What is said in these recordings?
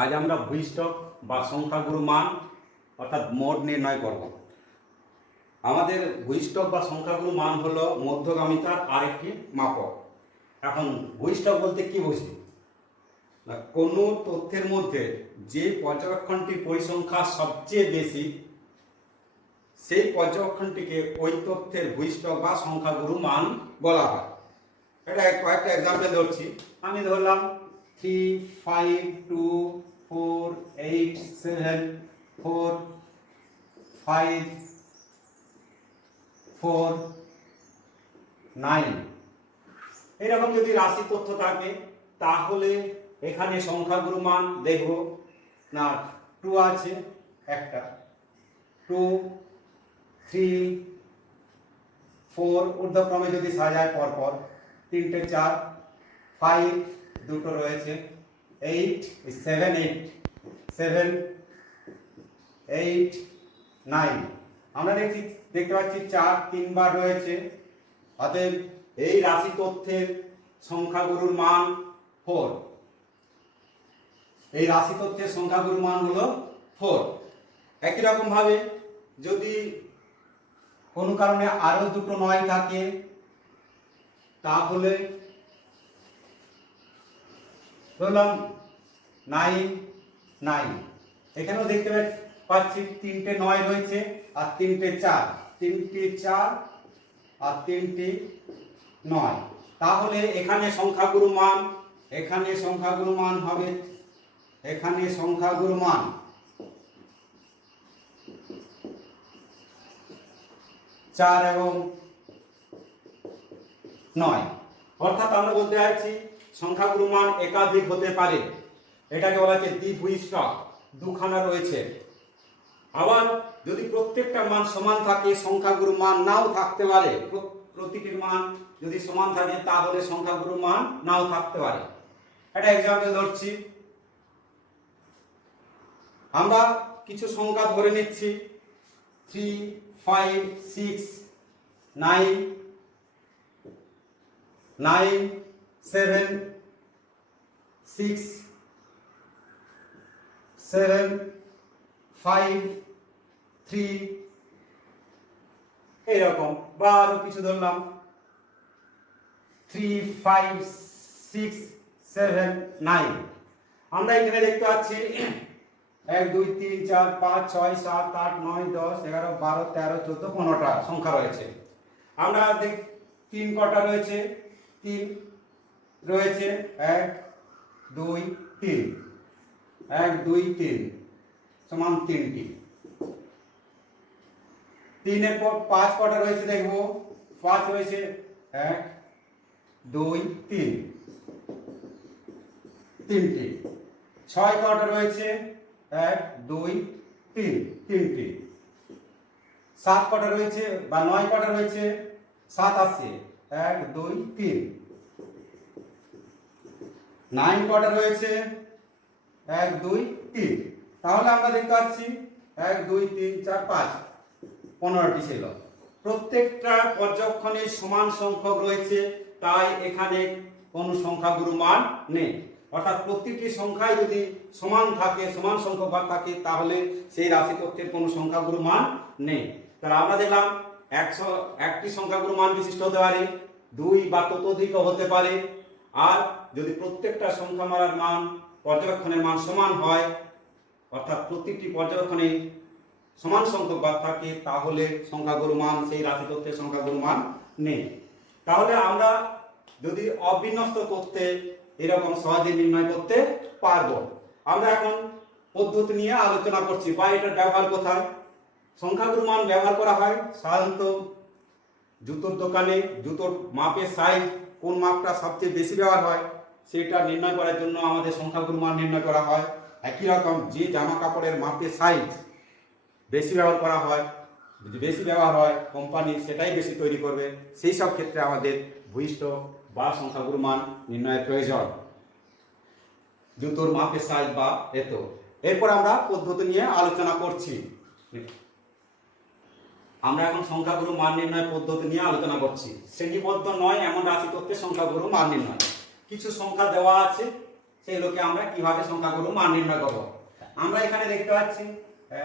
আজ আমরা ভূইষ্ঠক বা সংখ্যাগুরু মান অর্থাৎ মোড নির্ণয় করব। আমাদের ভূইষ্ঠক বা সংখ্যাগুরু মান হলো মধ্যগামিতার আরেকটি মাপক। এখন ভূইষ্ঠক বলতে কি বুঝি? না, কোনো তথ্যের মধ্যে যে পর্যবেক্ষণটির পরিসংখ্যা সবচেয়ে বেশি সেই পর্যবেক্ষণটিকে ওই তথ্যের ভূইষ্ঠক বা সংখ্যাগুরু মান বলা হয়। এটা কয়েকটা এক্সাম্পল ধরছি। আমি ধরলাম 3, 5, 2, 4, 8, 7, 4, 5, 4, 9 এরকম যদি রাশি তথ্য থাকে তাহলে এখানে সংখ্যাগুরু মান দেখব না 2 আছে একটা, 2, 3, 4 ঊর্ধ্বক্রমে যদি সাজায় পরপর 3টে 4, 5 দুটো রয়েছে, 8, 7, 8, 7, 8, 9 আমরা দেখতে পাচ্ছি 4 3বার রয়েছে। অতএব এই রাশি তথ্যের সংখ্যাগুরুর মান 4। এই রাশি তথ্যের সংখ্যাগুরুর মান হলো 4। একই রকম ভাবে যদি কোনো কারণে আরো দুটো 9 থাকে তাহলে ধরলাম 9, 9 এখানেও দেখতে পাচ্ছি 3টে 9 রয়েছে আর 3টে 4, 3টে 4 আর 3টে 9। তাহলে এখানে সংখ্যাগুরু মান হবে, এখানে সংখ্যাগুরু মান 4 এবং 9। অর্থাৎ আমরা বলতে চাইছি সংখ্যাগুরু মান একাধিক হতে পারে। এটাকে বলা হচ্ছে দ্বিভূইষ্ঠক, দুখানা রয়েছে। আবার যদি প্রত্যেকটা মান সমান থাকে সংখ্যাগুরু মান নাও থাকতে পারে। প্রতিটির মান যদি সমান থাকে তাহলে সংখ্যাগুরু মান নাও থাকতে পারে। একটা এক্সাম্পল ধরছি। আমরা কিছু সংখ্যা ধরে নিচ্ছি 3, 5, 6, 9, 9, 7, 6, 7, 5, 3 এরকম। বা আরো কিছু ধরলাম 3, 5, 6, 7, 9। আমরা এখানে দেখতে পাচ্ছি 1, 2, 3, 4, 5, 6, 7, 8, 9, 10, 11, 12, 13, 14, 15টা সংখ্যা রয়েছে। আমরা 3 কটা রয়েছে, 3 রয়েছে, 1, 2, 3, 1, 2, 3 সমান 3টি। 3 এর পর 5 কটা রয়েছে দেখবো, 5 রয়েছে, 1, 2, 3 3টি। 6 কটা রয়েছে, 1, 2, 3 3টি। 7 কটা রয়েছে বা 9 কটা রয়েছে, 7 আসছে, 1, 2, 3। 9 কটা রয়েছে, 1, 2, 3। তাহলে আমরা দেখতে পাচ্ছি 1, 2, 3, 4, 5 15টি ছিল। প্রত্যেকটা পর্যবেক্ষণে সমান সংখ্যক রয়েছে, তাই এখানে কোনো সংখ্যাগুরু মান নেই। অর্থাৎ প্রত্যেকটি সংখ্যায় যদি সমান থাকে, সমান সংখ্যক বার থাকে তাহলে সেই রাশি তথ্যের কোনো সংখ্যাগুরু মান নেই। তাহলে আমরা দেখলাম 101টি সংখ্যাগুরু মান বিশিষ্ট হতে পারে, 2 বা ততোধিকও হতে পারে। আর যদি প্রত্যেকটা সংখ্যা মালার মান পর্যবেক্ষণের মান সমান হয়, অর্থাৎ প্রত্যেকটি পর্যবেক্ষণে সমান সংখ্যক বার থাকে তাহলে সংখ্যাগুরু মান, সেই রাশি তথ্যের সংখ্যাগুরু মান নেই। তাহলে আমরা যদি অবিন্যস্ত তথ্যে এরকম সহজে নির্ণয় করতে পারবো। আমরা এখন পদ্ধতি নিয়ে আলোচনা করছি বা এটার ব্যবহার কোথায়। সংখ্যাগুরু মান ব্যবহার করা হয় সাধারণত জুতোর দোকানে। জুতোর মাপের সাইজ কোন মাপটা সবচেয়ে বেশি ব্যবহার হয় সেটা নির্ণয় করার জন্য আমাদের সংখ্যাগুরু মান নির্ণয় করা হয়। একই রকম যে জামা কাপড়ের মাপের সাইজ বেশি ব্যবহার করা হয়, যদি বেশি ব্যবহার হয় কোম্পানি সেটাই বেশি তৈরি করবে, সেই সব ক্ষেত্রে আমাদের ভূইষ্ঠক বা সংখ্যাগুরু মান নির্ণয়ের প্রয়োজন, জুতোর মাপের সাইজ বা এত। এরপর আমরা পদ্ধতি নিয়ে আলোচনা করছি। আমরা এখন সংখ্যাগুরু মান নির্ণয় পদ্ধতি নিয়ে আলোচনা করছি। শ্রেণীবদ্ধ নয় এমন রাশি তথ্যের সংখ্যাগুরু মান নির্ণয়। কিছু সংখ্যা দেওয়া আছে, সেগুলোকে আমরা কিভাবে সংখ্যাগুলো মান নির্ণয় করব। আমরা এখানে দেখতে পাচ্ছি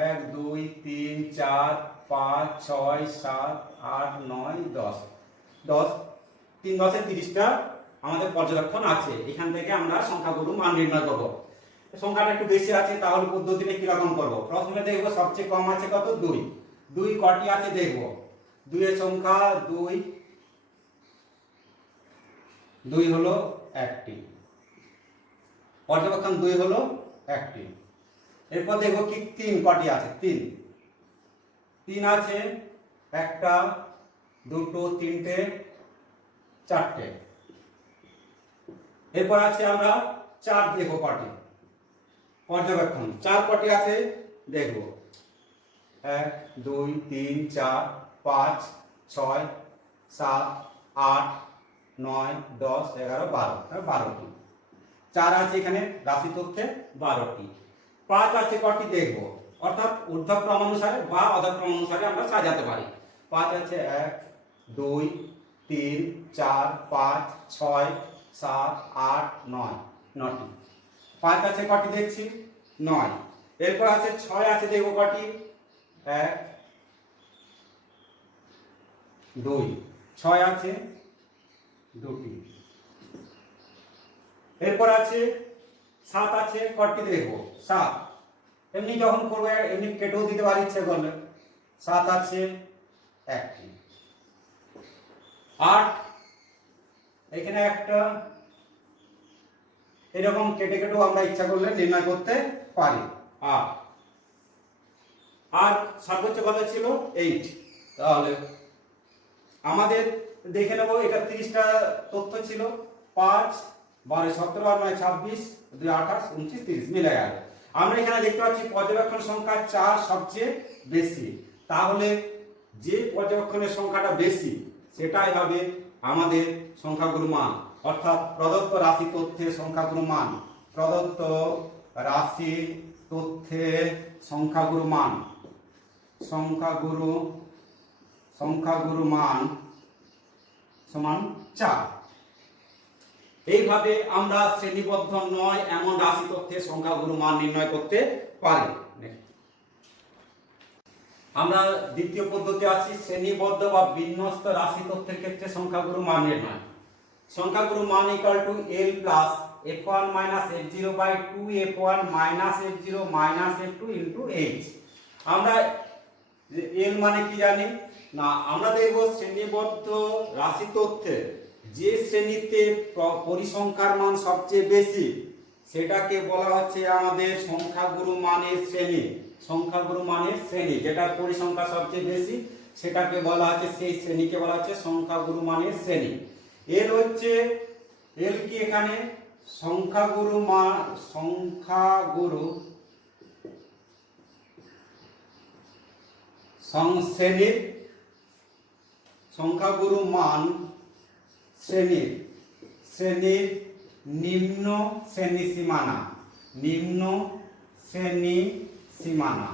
1 2 3 4 5 6 7 8 9 10 10 3 10 30টা আমাদের পর্যবেক্ষণ আছে। এখান থেকে আমরা সংখ্যাগুলো মান নির্ণয় করব। সংখ্যাটা একটু বেশি আছে, তাহলে পদ্ধতিটা কিরকম করব। প্রথমে দেখব সবচেয়ে কম আছে কত, 2। 2 কটি আছে দেখব। 2 এর সংখ্যা 2, 2 হলো একটি, পর্যবেক্ষণ 2 হলো একটি। এরপর দেখব কি 3 কটি আছে, 3 3 আছে একটা, দুটো, তিনটে, চারটে। এরপর আছে আমরা 4 দেখব কটি, পর্যবেক্ষণ 4 কটি আছে দেখব। 1 2 3 4 5 6 7 8 9 10 11 12, 12টি 4 আছে এখানে রাশি তথ্যে 12টি। 5 আছে কটি দেখব, অর্থাৎ ঊর্ধ্বক্রম অনুসারে বা অধক্রম অনুসারে আমরা সাজাতে পারি। 5 আছে 1 2 3 4 5 6 7 8 9, 9টি। 5 আছে কটি দেখছি, 9। এরপর আছে 6 আছে দেখব কটি, 1 2, 6 আছে দুটি। এরপর আছে 7 আছে কটি দেখব, 7 এমনি যখন করবে এমনি কেটেও দিতে পারি ইচ্ছে করলে। 7 আছে একটি। 8 এখানে একটা, এরকম কেটে কেটেও আমরা ইচ্ছা করলে নির্ণয় করতে পারি। আর সর্বোচ্চ কত ছিল, 8। তাহলে আমাদের দেখে নেব, এটা 30টা তথ্য ছিল। 5 12 17 আর 9 26 2 28 29 30 মিলে গেল। আমরা এখানে দেখতে পাচ্ছি পর্যবেক্ষণ সংখ্যা 4 সবচেয়ে বেশি। তাহলে যে পর্যবেক্ষণের সংখ্যাটা বেশি সেটাই হবে আমাদের সংখ্যাগুরু মান, অর্থাৎ প্রদত্ত রাশি তথ্যের সংখ্যাগুরু মান। প্রদত্ত রাশি তথ্যের সংখ্যাগুরু মান, সংখ্যাগুরু মান সমান 4। এইভাবে আমরা শ্রেণীবদ্ধ নয় এমন রাশি তথ্যের সংখ্যাগুরু মান নির্ণয় করতে পারি। আমরা দ্বিতীয় পদ্ধতি আসছি শ্রেণীবদ্ধ বা বিন্যস্ত রাশি তথ্যের ক্ষেত্রে সংখ্যাগুরু মান নির্ণয়। সংখ্যাগুরু মান equal to L plus f1 minus f0 by 2f1 minus f0 minus f2 into h। আমরা L মানে কি জানি না, আমরা দেখব শ্রেণীবদ্ধ রাশি তথ্যের যে শ্রেণীতে পরিসংখ্যার মান সবচেয়ে বেশি সেটাকে বলা হচ্ছে আমাদের সংখ্যাগুরু মানের শ্রেণী। সংখ্যাগুরু মানের শ্রেণী, যেটার পরিসংখ্যা সবচেয়ে বেশি সেটাকে বলা হচ্ছে, সেই শ্রেণীকে বলা হচ্ছে সংখ্যাগুরু মানের শ্রেণী। এর হচ্ছে এল কি এখানে সংখ্যাগুরু মান, শ্রেণীর সংখ্যাগুরু মান শ্রেণীর নিম্ন শ্রেণী সীমানা, নিম্ন শ্রেণী সীমানা।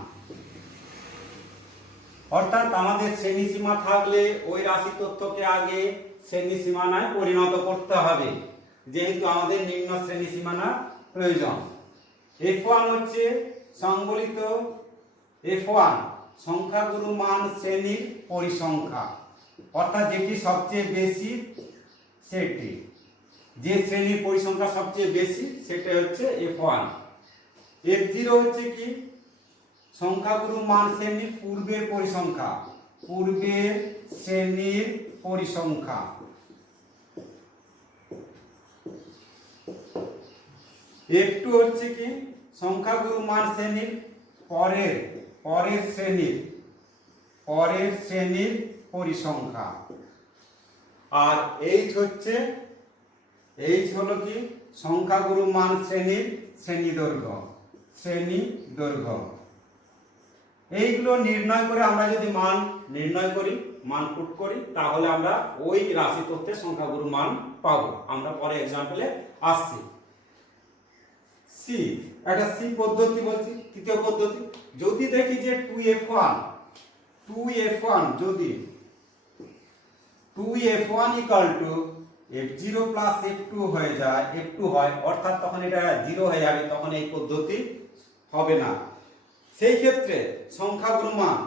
অর্থাৎ আমাদের শ্রেণী সীমা থাকলে ওই রাশি তথ্যকে আগে শ্রেণী সীমানায় পরিণত করতে হবে, যেহেতু আমাদের নিম্ন শ্রেণী সীমানা প্রয়োজন। f1 হচ্ছে সংবলিত f1 সংখ্যাগুরু মান শ্রেণীর পরিসংখ্যা, অর্থাৎ যেটি সবচেয়ে বেশি সেটি, যে শ্রেণীর পরিসংখ্যা সবচেয়ে বেশি সেটা হচ্ছে f1। f0 হচ্ছে কি সংখ্যাগুরু মান শ্রেণীর পূর্বের পরিসংখ্যা, পূর্বের শ্রেণীর পরিসংখ্যা। f2 হচ্ছে কি সংখ্যাগুরু মান শ্রেণীর পরের শ্রেণীর পরিসংখ্যা। আর h হলো কি সংখ্যাগুরু মান শ্রেণীর শ্রেণী দৈর্ঘ্য। এইগুলো নির্ণয় করে আমরা যদি মান নির্ণয় করি, মান পুট করি, তাহলে আমরা ওই রাশি তথ্যের সংখ্যাগুরু মান পাবো। আমরা পরে এক্সাম্পলে আসছি। সি, একটা সি পদ্ধতি বলছি, তৃতীয় পদ্ধতি। যদি দেখি যে 2f1 যদি 2f1 equal to f0 plus f2 হয়ে যায়, f2 হয়, অর্থাৎ তখন এটা 0 হয়ে যাবে, তখন এই পদ্ধতি হবে না। সেই ক্ষেত্রে সংখ্যাগুরু মান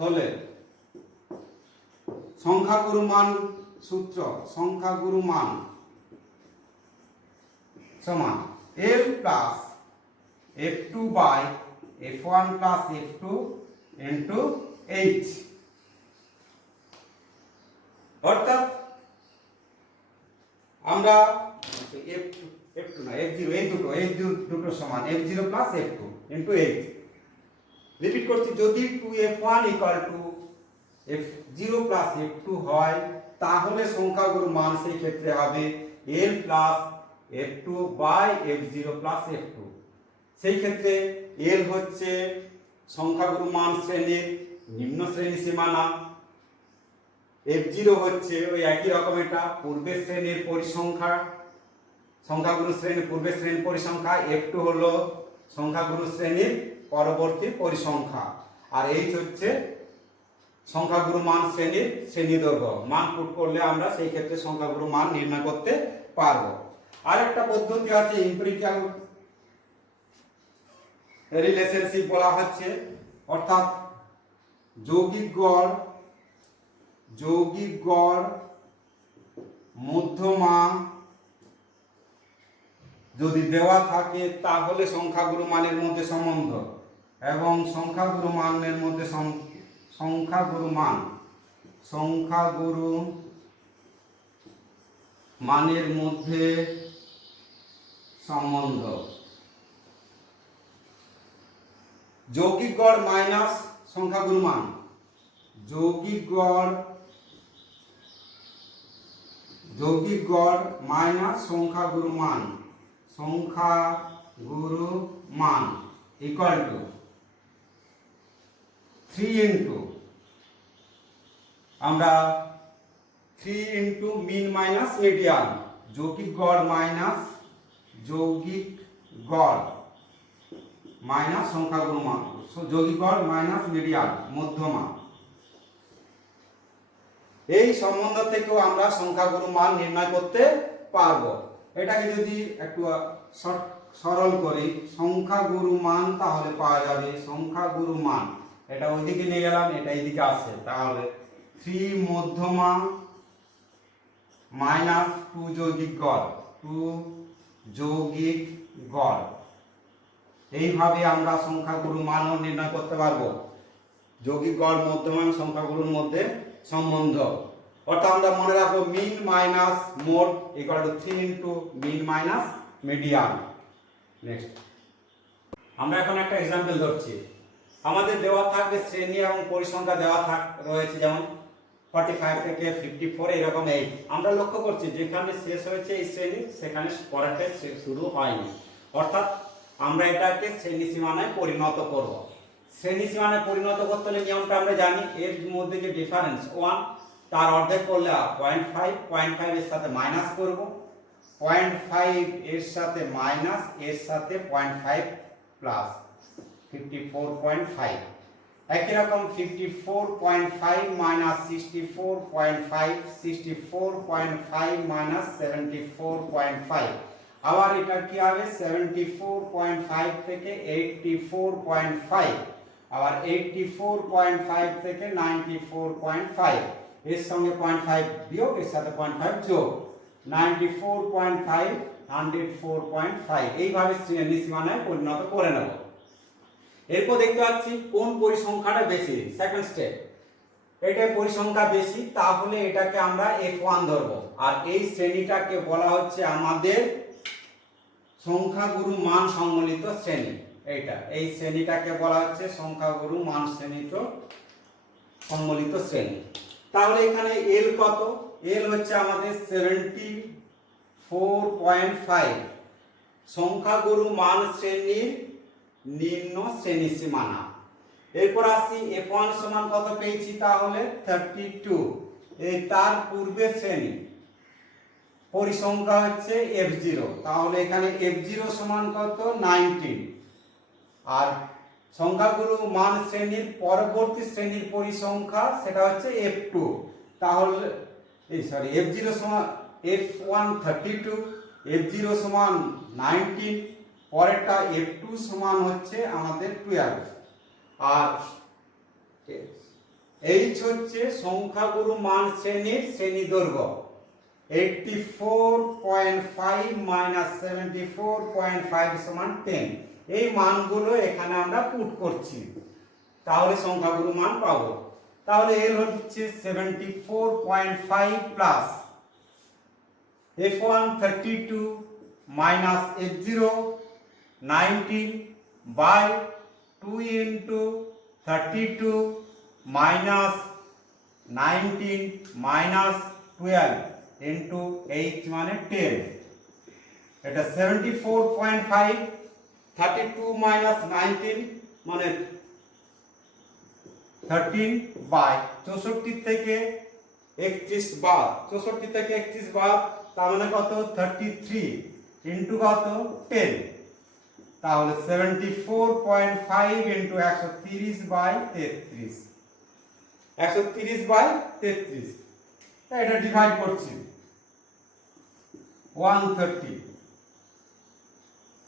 হলে সংখ্যাগুরু মান সূত্র, সংখ্যাগুরু মান সমান l plus f2 by f1 plus f2 into h। অর্থাৎ আমরা f2 না f0, এই দুটো সমান f0 plus f2 into h। Repeat করছি, যদি 2f1 equal to f0 plus f2 হয় তাহলে সংখ্যাগুরু মান সেই ক্ষেত্রে হবে l plus f2 by f0 plus f2। সেই ক্ষেত্রে l হচ্ছে সংখ্যাগুরু মান শ্রেণীর নিম্ন শ্রেণী সীমানা, f0 হচ্ছে ওই একই রকম এটা পূর্বের শ্রেণীর পরিসংখ্যা, সংখ্যাগুরু শ্রেণীর পূর্বের শ্রেণীর পরিসংখ্যা, f2 হলো সংখ্যাগুরু শ্রেণীর পরবর্তী পরিসংখ্যা, আর h হচ্ছে সংখ্যাগুরু মান শ্রেণীর শ্রেণীদৈর্ঘ্য। মান পুট করলে আমরা সেই ক্ষেত্রে সংখ্যাগুরু মান নির্ণয় করতে পারবো। আরেকটা পদ্ধতি আছে এমপিরিক্যাল রিলেশনশিপ বলা হচ্ছে, অর্থাৎ যৌগিক গড় মধ্যমা যদি দেওয়া থাকে তাহলে সংখ্যাগুরু মানের মধ্যে সম্বন্ধ, এবং সংখ্যাগুরু মানের মধ্যে সংখ্যাগুরু মানের মধ্যে সম্বন্ধ। যৌগিক গড় মাইনাস সংখ্যাগুরু মান, যৌগিক গড় মাইনাস সংখ্যাগুরু মান ইকুয়াল টু 3 ইন্টু আমরা 3 ইন্টু মিন মাইনাস মিডিয়ান। যৌগিক গড় মাইনাস সংখ্যাগুরু মান, যৌগিক গড় মাইনাস মিডিয়ান মধ্যমা। এই সম্বন্ধ থেকেও আমরা সংখ্যাগুরু মান নির্ণয় করতে পারবো। এটাকে যদি একটু সরল করি, সংখ্যাগুরু মান তাহলে পাওয়া যাবে সংখ্যাগুরু মান, এটা ওইদিকে নিয়ে গেলাম, এটা এইদিকে আসছে, তাহলে 3 মধ্যমা মাইনাস 2 যৌগিক গড়। এইভাবে আমরা সংখ্যাগুরু মানও নির্ণয় করতে পারবো। যৌগিক গড় মধ্যমান সংখ্যাগুলোর মধ্যে সম্বন্ধ, অর্থাৎ আমরা মনে রাখবো mean minus mode equal to 3 into mean minus median. Next আমরা এখন একটা এক্সাম্পল ধরছি। আমাদের দেওয়া থাকবে শ্রেণী এবং পরিসংখ্যা দেওয়া রয়েছে, যেমন 45 থেকে 54 এরকম 8। আমরা লক্ষ্য করছি যেখানে শেষ হয়েছে এই শ্রেণী সেখানে পরেরটা শুরু হয়নি, অর্থাৎ আমরা এটাকে শ্রেণী সীমানায় পরিণত করব। শ্রেণী সীমানায় পরিণত করতে হলে নিয়মটা আমরা জানি, এর মধ্যে যে ডিফারেন্স 1 তার অর্ধেক করলে 0.5 এর সাথে মাইনাস করব, 0.5 এর সাথে মাইনাস, এর সাথে 0.5 প্লাস 54.5। একই রকম 54.5 মাইনাস 64.5 মাইনাস 74.5। আবার এটা কি হবে 74.5 থেকে 84.5, আবার 84.5 থেকে 94.5, এর সঙ্গে 0.5 বিয়োগ, এর সাথে 0.5 যোগ, 94.5 104.5। এইভাবে শ্রেণী সীমানায় পরিণত করে নেব। এরপর দেখতে পাচ্ছি কোন পরিসংখ্যাটা বেশি, সেকেন্ড স্টেপ, এটা পরিসংখ্যা বেশি, তাহলে এটাকে আমরা f1 ধরব, আর এই শ্রেণীটাকে বলা হচ্ছে আমাদের সংখ্যাগুরু মান সম্মিলিত শ্রেণী। এই শ্রেণীটাকে বলা হচ্ছে সংখ্যাগুরু মান সম্মিলিত শ্রেণী। তাহলে এখানে l কত? l হচ্ছে আমাদের 74.5 সংখ্যাগুরু মান শ্রেণীর নিম্ন শ্রেণী সীমানা। এরপর আসি f1 সমান কত পেয়েছি, তাহলে 32। এই তার পূর্বের শ্রেণী পরিসংখ্যা হচ্ছে f0, তাহলে এখানে f0 সমান কত 19। আর সংখ্যাগুরু মান শ্রেণীর পরবর্তী শ্রেণীর পরিসংখ্যা সেটা হচ্ছে f2, তাহলে f0 সমান F1 32, F0 সমান 19, পরেরটা F2 সমান হচ্ছে আমাদের 12, আর H হচ্ছে সংখ্যাগুরু মান শ্রেণীর শ্রেণী দৈর্ঘ্য। 84.5 মাইনাস 74.5 সমান 10। এই মানগুলো এখানে আমরা পুট করছি, তাহলে সংখ্যাগুরু মান পাবো। তাহলে এর হচ্ছে 74.5 plus F1 32 minus F0 19 by 2 into 32 minus 19 minus 12 into H মানে 10। এটা 74.5, 32 মাইনাস 19 মানে 13 বাই 64 থেকে 31 বাদ, 64 থেকে 31 বাদ, তার মানে কত 33 ইন্টু কত 10, তাহলে 74.5 ইন্টু 130 বাই 33, 130 বাই 33, এটা ডিভাইড করছি 130,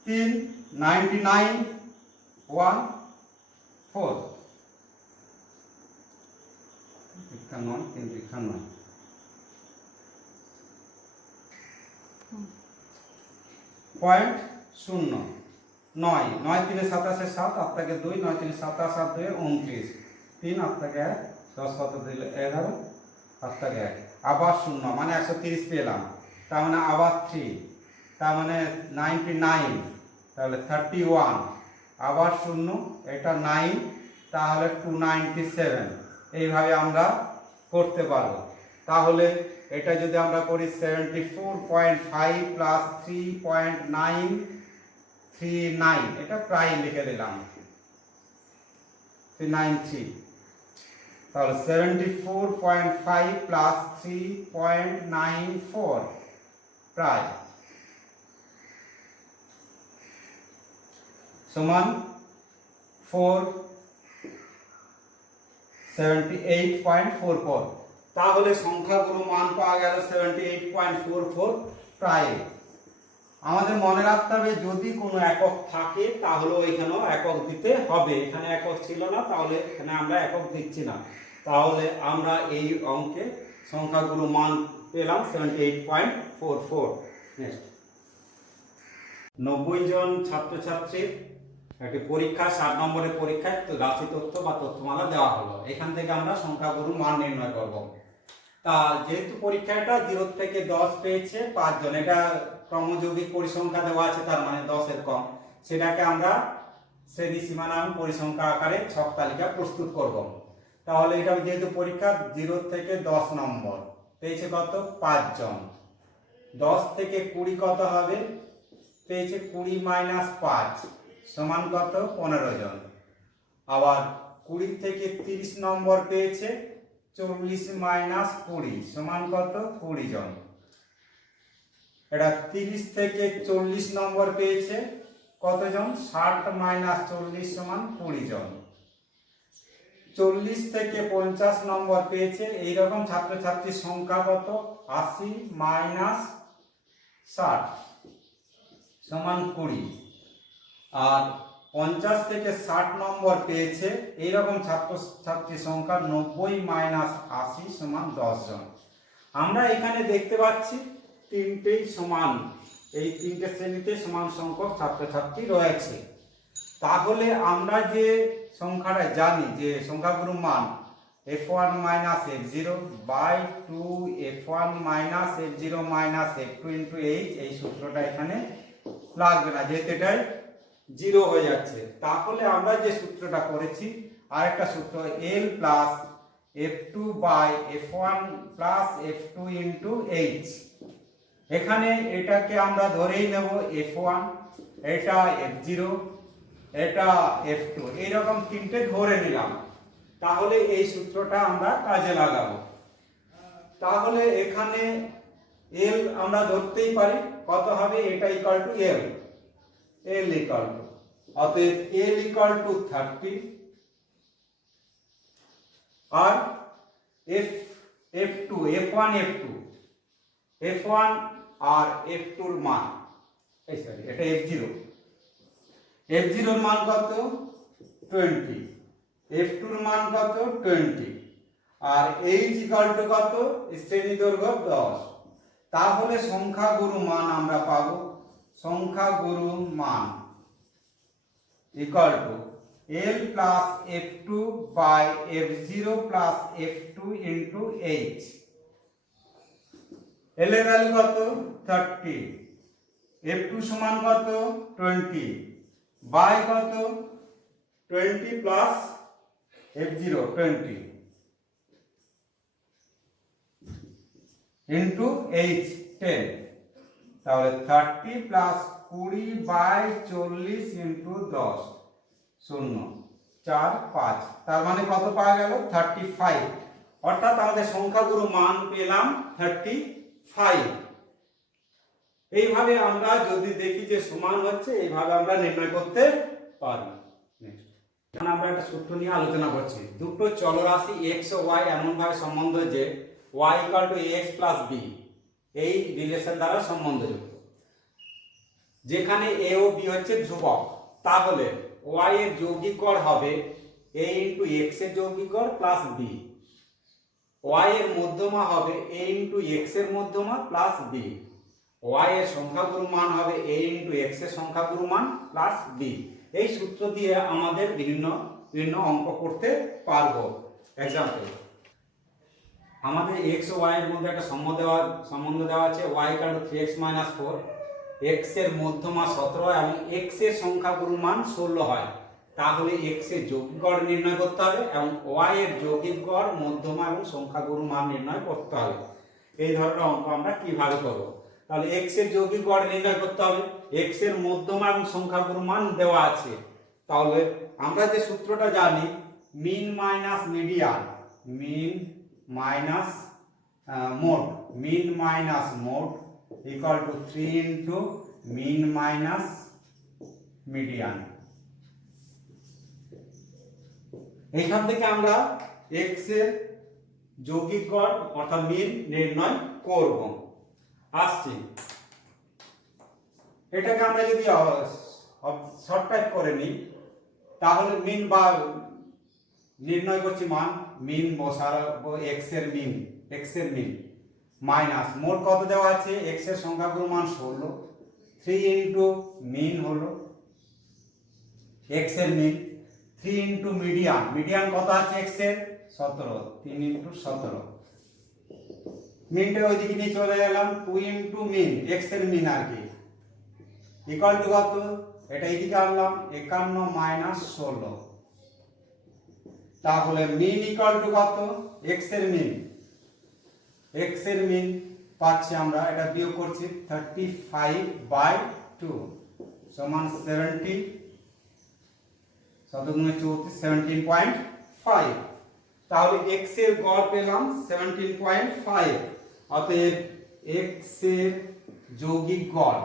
3 99 1 4 নয় 3 নয়, পয়েন্ট 0 9 9 3 27 7, 8 থেকে 2, 9 3 27 7 2 29, 3 8 থেকে 1 10 কত দিলে 11, 8 থেকে 1 আবার 0 মানে 130 পেলাম, তার মানে আবার 3, তার মানে 99, তাহলে 31, আবার 0, এটা 9, তাহলে 297। এইভাবে আমরা করতে পারবো। তাহলে এটা যদি আমরা করি 74.5 প্লাস 3.939, এটা প্রায় লিখে দিলাম 393, তাহলে 74.5 প্লাস 3.94 প্রায় সমান 78.44। তাহলে সংখ্যাগুলো মান পাওয়া গেল 78.44 প্রায়। আমাদের মনে রাখতে হবে যদি কোনো একক থাকে তাহলে ওইখানেও একক দিতে হবে, এখানে একক ছিল না তাহলে এখানে আমরা একক দিচ্ছি না, তাহলে আমরা এই অঙ্কে সংখ্যাগুলো মান পেলাম 78.44। নেক্সট 90 জন ছাত্রছাত্রীর একটি পরীক্ষা, 60 নম্বরের পরীক্ষায় রাশি তথ্য বা তথ্যমালা দেওয়া হলো। এখান থেকে আমরা সংখ্যাগুরু মান নির্ণয় করব। তা যেহেতু পরীক্ষাটা 0 থেকে 10 পেয়েছে 5 জন, এটা ক্রমযৌগিক পরিসংখ্যা দেওয়া আছে, তার মানে 10 এর কম, সেটাকে আমরা শ্রেণী সীমানাম পরিসংখ্যা আকারে ছক তালিকা প্রস্তুত করব। তাহলে এটা যেহেতু পরীক্ষা 0 থেকে 10 নম্বর পেয়েছে কত 5 জন, 10 থেকে 20 কত হবে, পেয়েছে 20 মাইনাস 5 সমান কত 15 জন, আবার 20 থেকে 30 নম্বর পেয়েছে 40 মাইনাস 20 সমান কত 20 জন, এটা 30 থেকে 40 নম্বর পেয়েছে কতজন 60 মাইনাস 40 সমান 20 জন, 40 থেকে 50 নম্বর পেয়েছে এইরকম ছাত্রছাত্রীর সংখ্যা কত 80 মাইনাস 60 সমান 20, আর 50 থেকে 60 নম্বর পেয়েছে এইরকম ছাত্রছাত্রীর সংখ্যা 90 মাইনাস 80 সমান 10 জন। আমরা এখানে দেখতে পাচ্ছি তিনটেই সমান, এই তিনটে শ্রেণীতে সমান সংখ্যক ছাত্রছাত্রী রয়েছে। তাহলে আমরা যে সংখ্যাটা জানি যে সংখ্যাগুরু মান f1 minus f0 by 2 f1 minus f0 minus f2 into h, এই সূত্রটা এখানে লাগবে না যেহেতু এটাই 0 হয়ে যাচ্ছে। তাহলে আমরা যে সূত্রটা করেছি আরেকটা সূত্র l plus f2 by f1 plus f2 into h, এখানে এটাকে আমরা ধরেই নেব f1, এটা f0, এটা f2, এইরকম তিনটে ধরে নিলাম। তাহলে এই সূত্রটা আমরা কাজে লাগাবো। তাহলে এখানে l আমরা ধরতেই পারি কত হবে, এটা equal to l, l equal to, অতএব l ইকুয়াল টু 30, আর f2 f1 f2 f1 আর f2 এর মান, এই সরি এটা f0, f0 এর মান কত 20, f2 এর মান কত 20, আর h ইকুয়াল টু কত শ্রেণী দৈর্ঘ্য 10। তাহলে সংখ্যাগুরু মান আমরা পাবো, সংখ্যাগুরু মান equal to L plus f2 by f0 plus f2 into h। L এর ভ্যালু কত 30, f2 সমান কত 20 বাই কত 20 প্লাস f0 20 ইন্টু h 10, তাহলে 30 প্লাস 20 বাই 40 ইন্টু 10 0 4 5, তার মানে কত পাওয়া গেল 35। অর্থাৎ আমাদের সংখ্যাগুরু মান পেলাম 35। এইভাবে আমরা যদি দেখি যে সমান হচ্ছে, এইভাবে আমরা নির্ণয় করতে পারি। এখন আমরা একটা সূত্র নিয়ে আলোচনা করছি। দুটো চলরাশি x ও y এমন ভাবে সম্বন্ধ যে y equal to ax plus b, এই রিলেশন দ্বারা সম্বন্ধযুক্ত। যেখানে a ও b হচ্ছে ধ্রুবক, তাহলে y এর যৌগিক গড় হবে a ইন্টু x এর যৌগিক গড় প্লাস b, y এর মধ্যমা হবে a ইন্টু x এর মধ্যমা প্লাস b, y এর সংখ্যাগুরু মান হবে a ইন্টু x এর সংখ্যাগুরু মান প্লাস b। এই সূত্র দিয়ে আমাদের বিভিন্ন অঙ্ক করতে পারবো। এক্সাম্পল, আমাদের x ও y এর মধ্যে একটা সম্বন্ধ দেওয়া আছে y equal to 3x - 4, x এর মধ্যমা 17 এবং x এর সংখ্যাগুরু মান 16 হয়। তাহলে x এর যৌগিক গড় নির্ণয় করতে হবে এবং y এর যৌগিক গড়, মধ্যমা এবং সংখ্যাগুরু মান নির্ণয় করতে হবে। এই ধরনের অঙ্ক আমরা কিভাবে করব? তাহলে x এর যৌগিক গড় নির্ণয় করতে হবে, x এর মধ্যমা এবং সংখ্যাগুরু মান দেওয়া আছে। তাহলে আমরা যে সূত্রটা জানি, mean minus median, mean minus mode, mean minus mode equal to 3 into mean minus median. এইখান থেকে আমরা x এর যৌগিক গড় অর্থাৎ মিন নির্ণয় করব। আসছি, এটাকে আমরা যদি শর্টকাট করে নিই, তাহলে মিন বা নির্ণয় করছি মান, মিন বসাবো x এর মিন মাইনাস মোট কত দেওয়া আছে, x এর সংখ্যাগুরু মান 16, 3 ইন্টু মিন হলো x এর মিন, 3 ইন্টু মিডিয়ান কত আছে x এর 17, 3 ইন্টু 17, মিনটা ওইদিকে নিয়ে চলে গেলাম, 2 ইন্টু মিন x এর মিন আর কি ইকুয়াল টু কত, এটা এইদিকে আনলাম 51 মাইনাস 16। তাহলে মিন ইকুয়াল টু কত, x এর মিন পাচ্ছি আমরা, এটা বিয়োগ করছি 35/2 সমান 70, 17.5। তাহলে x এর গড় পেলাম 17.5। অতএব x এর যৌগিক গড়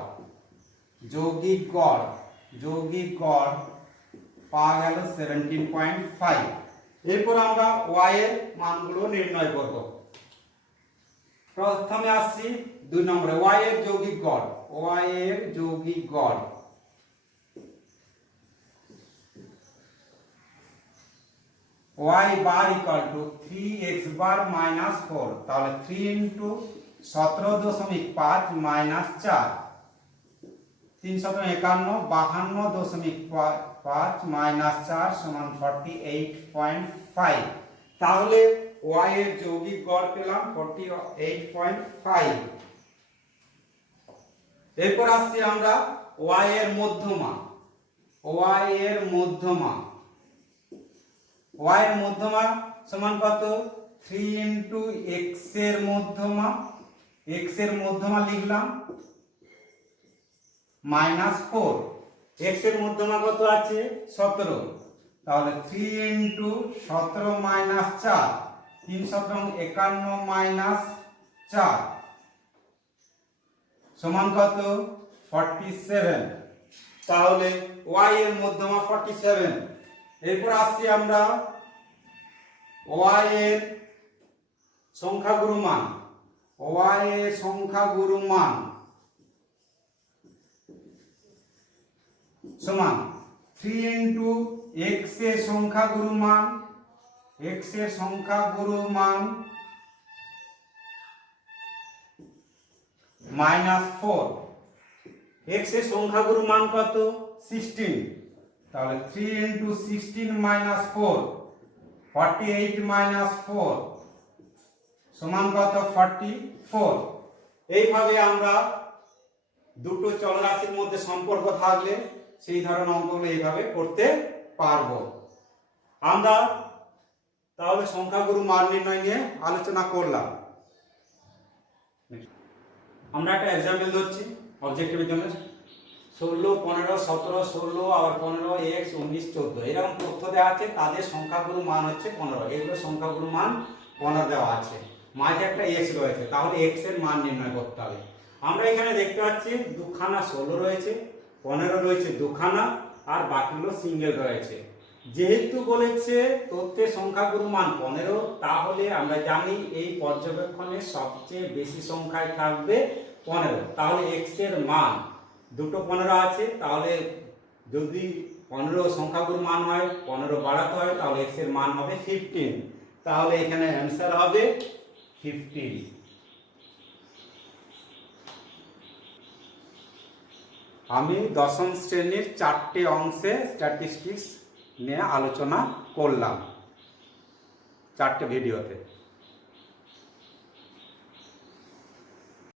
পাওয়া গেল 17.5। এরপর আমরা y এর মানগুলো নির্ণয় করব। প্রথমে আসছি 2 নম্বরে, y এর যৌগিক গড়, y bar equal to 3x bar minus 4, তাহলে 3 ইন্টু 17.5 মাইনাস 4, 3 51, 52.5 মাইনাস 4 সমান 48.5। তাহলে y এর যৌগিক গড় পেলাম 48.5। এরপর আসছি আমরা y এর মধ্যমা, সমান কত, 3 ইন্টু x এর মধ্যমা লিখলাম মাইনাস 4, x এর মধ্যমা কত আছে 17, তাহলে 3 ইন্টু 17 মাইনাস 4, 3 51 মাইনাস 4 সমান কত 47। তাহলে y এর মধ্যমা 47। এরপর আসছি আমরা y এর সংখ্যাগুরু মান, ওয়াই এর সংখ্যাগুরু মান সমান 3 ইন্টু এক্স এর সংখ্যাগুরু মান, এক্স এর সংখ্যাগুরু মান মাইনাস 4। এক্স এর সংখ্যাগুরু মান কত? 16। তাহলে 3 ইন্টু 16 মাইনাস 4, 48 মাইনাস 4 সমান কত? 44। এইভাবে আমরা দুটো চলরাশির মধ্যে সম্পর্ক থাকলে সেই ধরনের অঙ্কগুলো এইভাবে করতে পারবো। আমরা তাহলে সংখ্যাগুরু মান নির্ণয় নিয়ে আলোচনা করলাম। আমরা একটা এক্সাম্পল ধরছি অবজেক্টিভের জন্য। 16, 15, 17, 16 আবার 15, x, 19, 14 এরকম তথ্য দেওয়া আছে, তাদের সংখ্যাগুরু মান হচ্ছে 15। এগুলো সংখ্যাগুরু মান 15 দেওয়া আছে, মাঝে একটা x রয়েছে, তাহলে x এর মান নির্ণয় করতে হবে। আমরা এখানে দেখতে পাচ্ছি দুখানা 16 রয়েছে, 15 রয়েছে দুখানা, আর বাকিগুলো সিঙ্গেল রয়েছে। যেহেতু বলেছে তথ্যের সংখ্যাগুরু মান 15, তাহলে আমরা জানি এই পর্যবেক্ষণে সবচেয়ে বেশি সংখ্যায় থাকবে 15। তাহলে x এর মান দুটো 15 আছে, তাহলে যদি 15 সংখ্যাগুরু মান হয়, 15 বাড়াতে হয়, তাহলে x এর মান হবে 15। তাহলে এখানে অ্যান্সার হবে 15। আমি দশম শ্রেণীর 4টে অংশে স্ট্যাটিস্টিক্স নিয়ে আলোচনা করলাম 4টে ভিডিওতে।